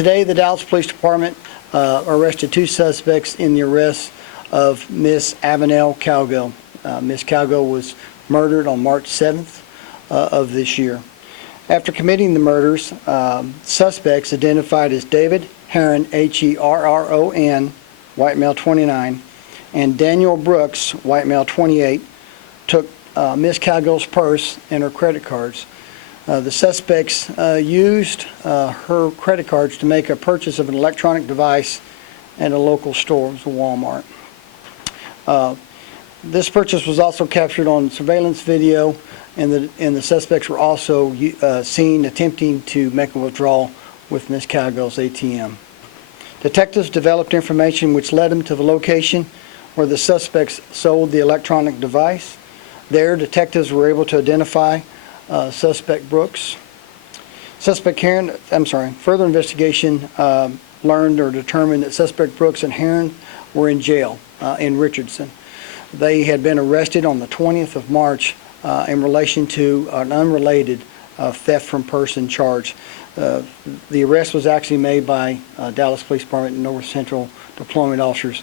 Today, the Dallas Police Department arrested 2 suspects in the arrest of Miss Avenel Cowgill. Miss Cowgill was murdered on March 7th of this year. After committing the murders, suspects identified as David Herron, Herron, white male 29, and Daniel Brooks, white male 28, took Miss Cowgill's purse and her credit cards. The suspects used her credit cards to make a purchase of an electronic device at a local store. It was a Walmart. This purchase was also captured on surveillance video, and the suspects were also seen attempting to make a withdrawal with Miss Cowgill's ATM. Detectives developed information which led them to the location where the suspects sold the electronic device. There, detectives were able to identify suspect Brooks. Further investigation learned or determined that suspect Brooks and Herron were in jail in Richardson. They had been arrested on the 20th of March in relation to an unrelated theft from person charge. The arrest was actually made by Dallas Police Department and North Central Deployment officers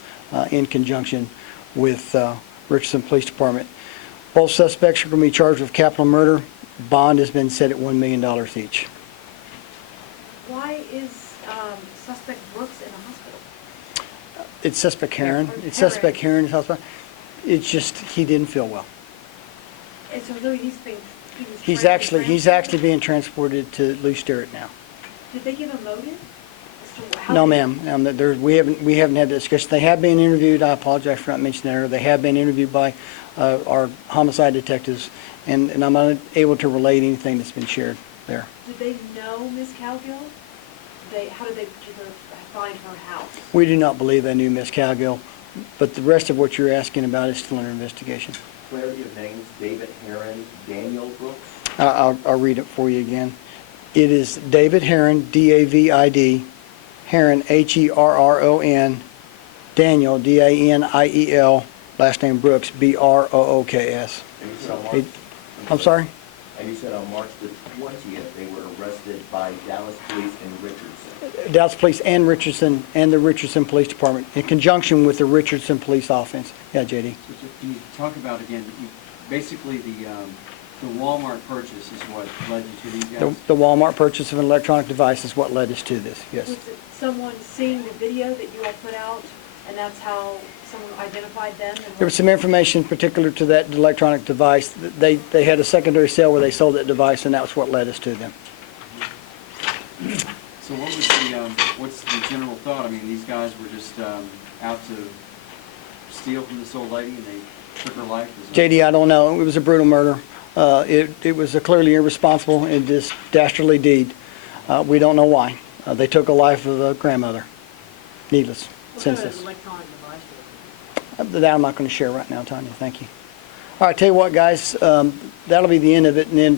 in conjunction with Richardson Police Department. Both suspects are going to be charged with capital murder. Bond has been set at $1 million each. Why is suspect Brooks in the hospital? It's suspect Herron. It's suspect Herron in the hospital. It's just he didn't feel well. And so He's actually being transported to Lee Sterrett now. Did they give a motive? No, ma'am. We haven't had that discussion. They have been interviewed. I apologize for not mentioning that. They have been interviewed by our homicide detectives, and I'm unable to relate anything that's been shared there. Did they know Miss Cowgill? How did they find her house? We do not believe they knew Miss Cowgill, but the rest of what you're asking about is still under investigation. Clarity of names: David Herron, Daniel Brooks. I'll read it for you again. It is David Herron, D-A-V-I-D, Herron, H-E-R-R-O-N, Daniel, D-A-N-I-E-L, last name Brooks, B-R-O-O-K-S. I'm sorry? And you said on March the 20th they were arrested by Dallas Police in Richardson. Dallas Police and Richardson and the Richardson Police Department in conjunction with the Richardson Police Offense. Yeah, J.D. So can you talk about again, basically the Walmart purchase is what led you to these guys? The Walmart purchase of an electronic device is what led us to this, yes. Was it someone seeing the video that you all put out, and that's how someone identified them? There was some information particular to that electronic device. They had a secondary sale where they sold that device, and that's what led us to them. So what was what's the general thought? I mean, these guys were just out to steal from this old lady, and they took her life? J.D., I don't know. It was a brutal murder. It was a clearly irresponsible and just dastardly deed. We don't know why. They took a life of a grandmother. Needless. Senseless. Electronic device? That I'm not going to share right now, Tanya. Thank you. All right, tell you what, guys, that'll be the end of it. And then